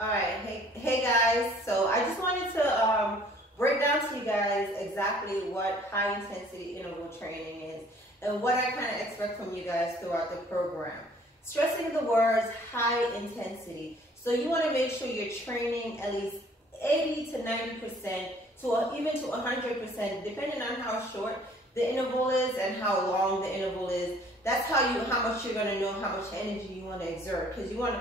Alright, hey guys, so I just wanted to break down to you guys exactly what high intensity interval training is and what I kind of expect from you guys throughout the program. Stressing the words high intensity. So you want to make sure you're training at least 80 to 90% to even to 100%, depending on how short the interval is and how long the interval is. That's how much you're going to know how much energy you want to exert, because you want to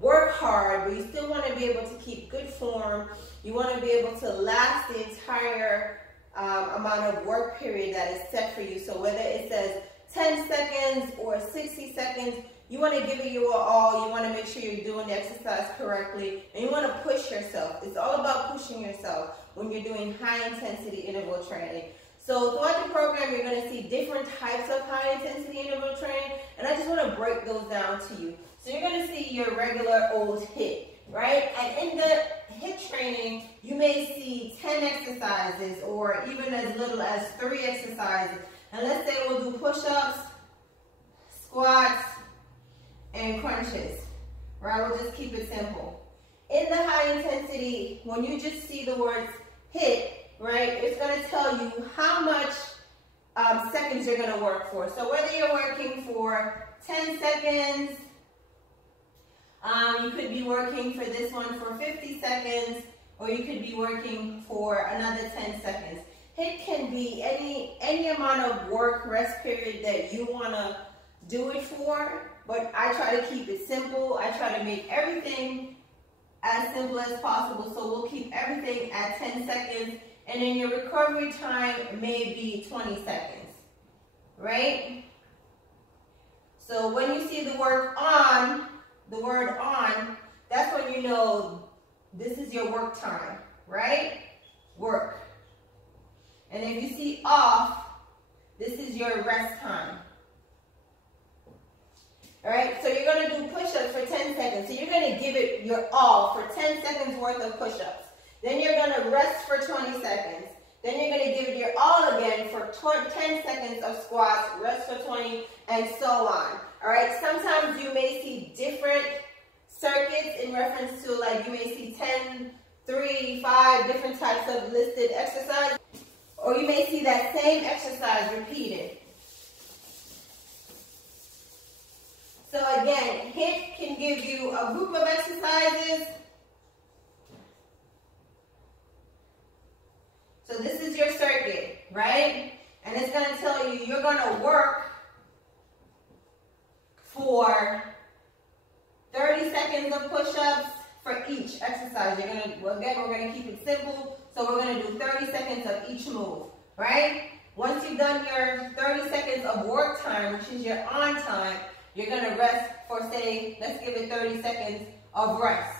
work hard, but you still want to be able to keep good form. You want to be able to last the entire amount of work period that is set for you. So whether it says 10 seconds or 60 seconds, you want to give it your all. You want to make sure you're doing the exercise correctly, and you want to push yourself. It's all about pushing yourself when you're doing high intensity interval training. So throughout the program, you're going to see different types of high intensity interval training, and I just want to break those down to you. So you're going to see your regular old HIIT, right? And in the HIIT training, you may see 10 exercises or even as little as 3 exercises. And let's say we'll do push-ups, squats, and crunches, right? We'll just keep it simple. In the high intensity, when you just see the words HIIT, right, it's going to tell you how much seconds you're going to work for. So whether you're working for 10 seconds, you could be working for this one for 50 seconds, or you could be working for another 10 seconds. HIIT can be any amount of work rest period that you want to do it for, but I try to keep it simple. I try to make everything as simple as possible, so we'll keep everything at 10 seconds, and then your recovery time may be 20 seconds, right? So when you see the word on, that's when you know this is your work time, right? Work. And if you see off, this is your rest time. All right, so you're going to do push-ups for 10 seconds. So you're going to give it your all for 10 seconds worth of push-ups. Then you're going to rest for 20 seconds. Then you're going to give it your all again for 10 seconds of squats, rest for 20, and so on. All right, sometimes you may see different circuits in reference to, like, you may see 10, 3, 5 different types of listed exercises, or you may see that same exercise repeated. So again, HIIT can give you a group of exercises. So this is your circuit, right? And it's going to tell you you're going to work for 30 seconds of push-ups for each exercise. You're going to, again, we're going to keep it simple. So we're going to do 30 seconds of each move, right? Once you've done your 30 seconds of work time, which is your on time, you're going to rest for, say, let's give it 30 seconds of rest,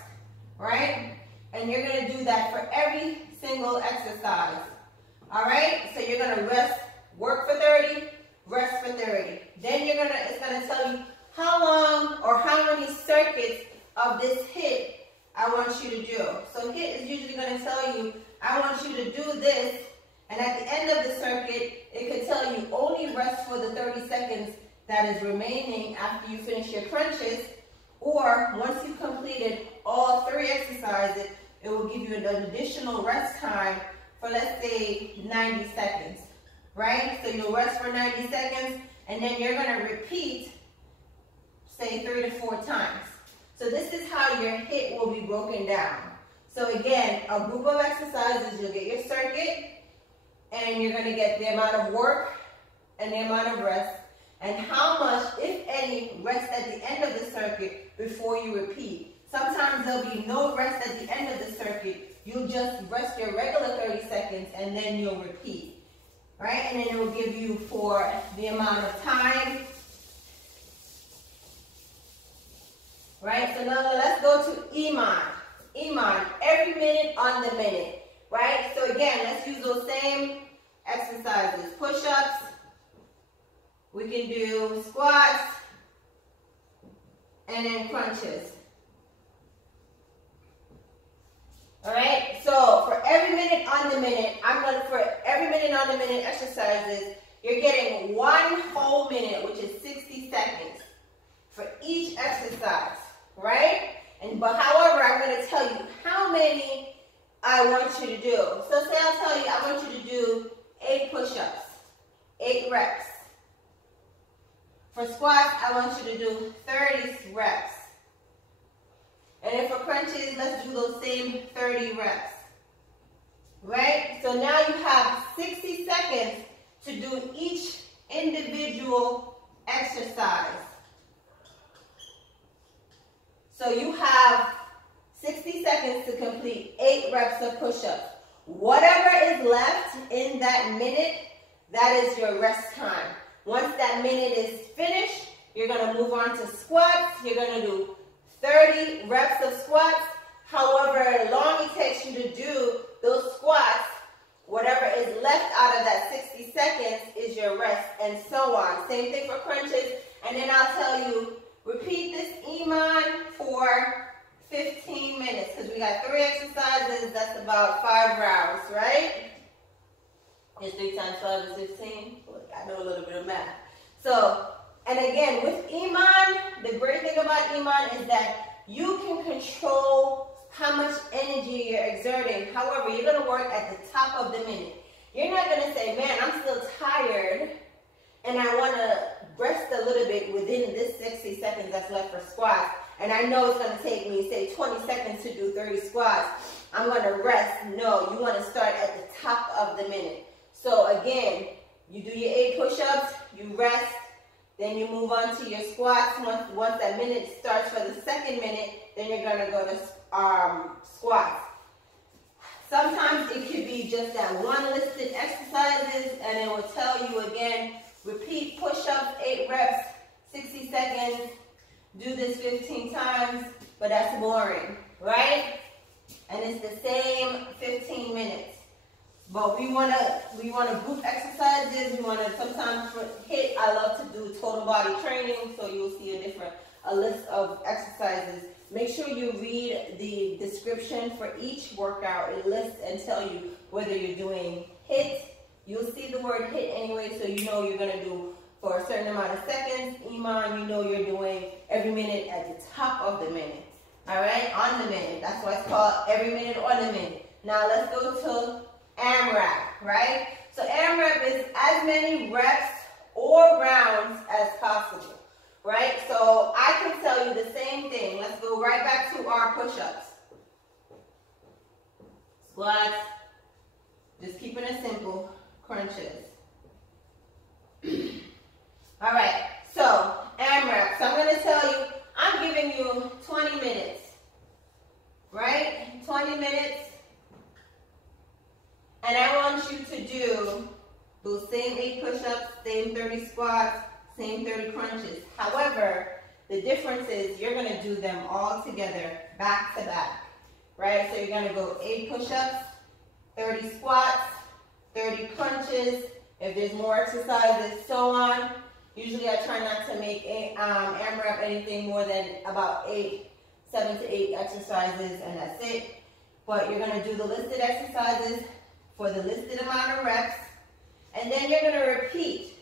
right? And you're going to do that for every single exercise, all right? So you're going to rest, work for 30, rest for 30. Then it's going to tell you how long or how many circuits of this HIIT I want you to do. So HIIT is usually going to tell you, I want you to do this, and at the end of the circuit, it could tell you only rest for the 30 seconds that is remaining after you finish your crunches, or once you've completed all 3 exercises, it will give you an additional rest time for, let's say, 90 seconds, right? So you'll rest for 90 seconds, and then you're going to repeat, say, 3 to 4 times. So this is how your HIIT will be broken down. So again, a group of exercises, you'll get your circuit, and you're going to get the amount of work and the amount of rest, and how much, if any, rest at the end of the circuit before you repeat. Sometimes there'll be no rest at the end of the circuit. You'll just rest your regular 30 seconds, and then you'll repeat, right? And then it will give you for the amount of time. Right, so now let's go to EMOM. EMOM, every minute on the minute, right? So again, let's use those same exercises. Push-ups, we can do squats, and then crunches. All right, so for every minute on the minute, for every minute on the minute exercises, you're getting 1 whole minute, which is 60 seconds for each exercise, right? But however, I'm going to For squats, I want you to do 30 reps. And then for crunches, let's do those same 30 reps. Right? So now you have 60 seconds to do each individual exercise. So you have 60 seconds to complete 8 reps of push-ups. Whatever is left in that minute, that is your rest time. Once that minute is finished, you're going to move on to squats. You're going to do 30 reps of squats. However long it takes you to do those squats, whatever is left out of that 60 seconds is your rest, and so on. Same thing for crunches. And then I'll tell you, repeat this EMOM for 15 minutes, because we got 3 exercises. That's about 5 rounds, right? It's 3 times 5 is 15. I know a little bit of math. So, and again, with EMOM, the great thing about EMOM is that you can control how much energy you're exerting. However, you're going to work at the top of the minute. You're not going to say, man, I'm still tired, and I want to rest a little bit within this 60 seconds that's left for squats. And I know it's going to take me, say, 20 seconds to do 30 squats. I'm going to rest. No, you want to start at the top of the minute. So again, you do your 8 push-ups, you rest, then you move on to your squats. Once that minute starts for the second minute, then you're going to go to squats. Sometimes it could be just that one listed exercises, and it will tell you again, repeat push-ups, 8 reps, 60 seconds, do this 15 times, but that's boring, right? And it's the same 15 minutes. But we wanna group exercises. We wanna sometimes for HIIT. I love to do total body training, so you'll see a list of exercises. Make sure you read the description for each workout. It lists and tell you whether you're doing HIIT. You'll see the word HIIT anyway, so you know you're gonna do for a certain amount of seconds. EMOM, you know you're doing every minute at the top of the minute. All right, on the minute. That's why it's called every minute on the minute. Now let's go to AMRAP, right? So AMRAP is as many reps or rounds as possible, right? So I can tell you the same thing. Let's go right back to our push-ups. Squats, just keeping it simple. Crunches. All right, so AMRAP. So I'm going to tell you, I'm giving you 20 minutes, right? 20 minutes. And I want you to do those same 8 push-ups, same 30 squats, same 30 crunches. However, the difference is you're going to do them all together, back to back, right? So you're going to go 8 push-ups, 30 squats, 30 crunches. If there's more exercises, so on. Usually I try not to make AMRAP anything more than about 7 to 8 exercises, and that's it. But you're going to do the listed exercises for the listed amount of reps, and then you're going to repeat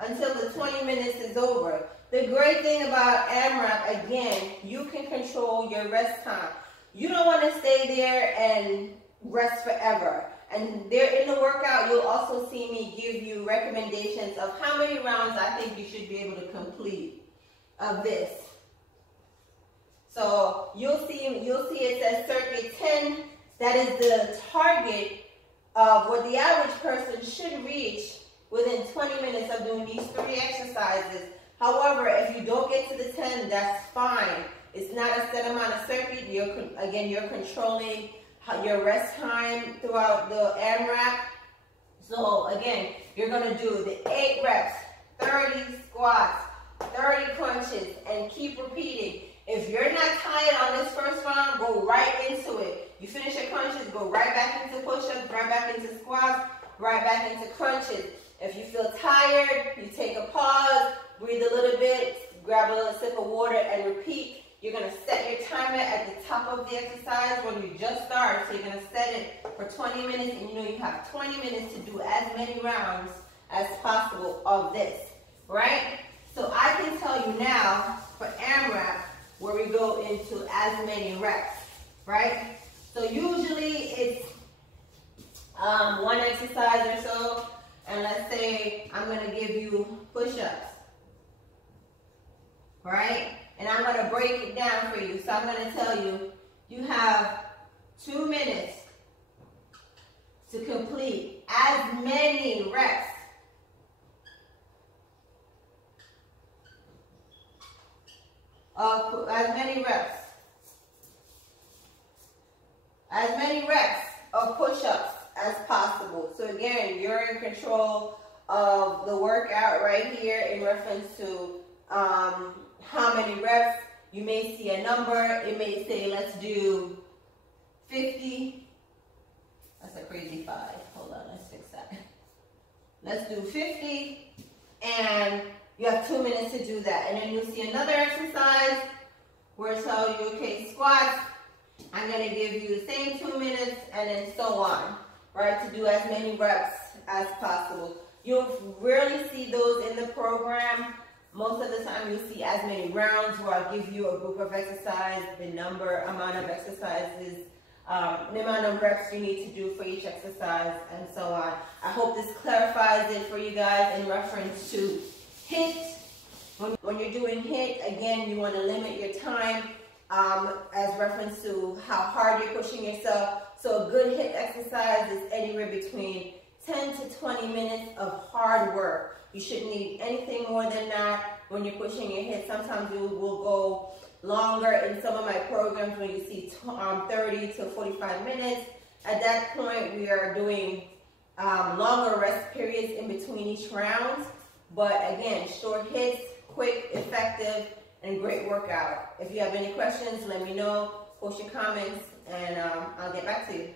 until the 20 minutes is over. The great thing about AMRAP, again, you can control your rest time. You don't want to stay there and rest forever. And there in the workout, you'll also see me give you recommendations of how many rounds I think you should be able to complete of this. So you'll see it says circuit 10. That is the target of what the average person should reach within 20 minutes of doing these 3 exercises. However, if you don't get to the 10, that's fine. It's not a set amount of circuit. You're controlling your rest time throughout the AMRAP. So again, you're going to do the 8 reps, 30 squats, 30 crunches, and keep repeating. If you're not tired on this first round, go right into it. You finish your crunches, go right back into push-ups, right back into squats, right back into crunches. If you feel tired, you take a pause, breathe a little bit, grab a little sip of water, and repeat. You're going to set your timer at the top of the exercise when you just start. So you're going to set it for 20 minutes, and you know you have 20 minutes to do as many rounds as possible of this, right? So I can tell you now for AMRAP where we go into as many reps, right? So usually it's 1 exercise or so, and let's say I'm going to give you push-ups, right? And I'm going to break it down for you. So I'm going to tell you, you have 2 minutes to complete as many reps of push-ups as possible. So again, you're in control of the workout right here in reference to how many reps. You may see a number. It may say, let's do 50. That's a crazy 5. Hold on, let's fix that. Let's do 50, and you have 2 minutes to do that. And then you'll see another exercise where it tells you, okay, squats. I'm going to give you the same 2 minutes, and then so on, right, to do as many reps as possible. You'll rarely see those in the program. Most of the time you'll see as many rounds where I'll give you a group of exercise, the amount of exercises, the amount of reps you need to do for each exercise, and so on. I hope this clarifies it for you guys in reference to HIIT. When you're doing HIIT, again, you want to limit your time as reference to how hard you're pushing yourself. So a good HIIT exercise is anywhere between 10 to 20 minutes of hard work. You shouldn't need anything more than that when you're pushing your HIIT. Sometimes you will go longer in some of my programs when you see 30 to 45 minutes. At that point, we are doing longer rest periods in between each round. But again, short hits, quick, effective, and great workout. If you have any questions, let me know. Post your comments, and I'll get back to you.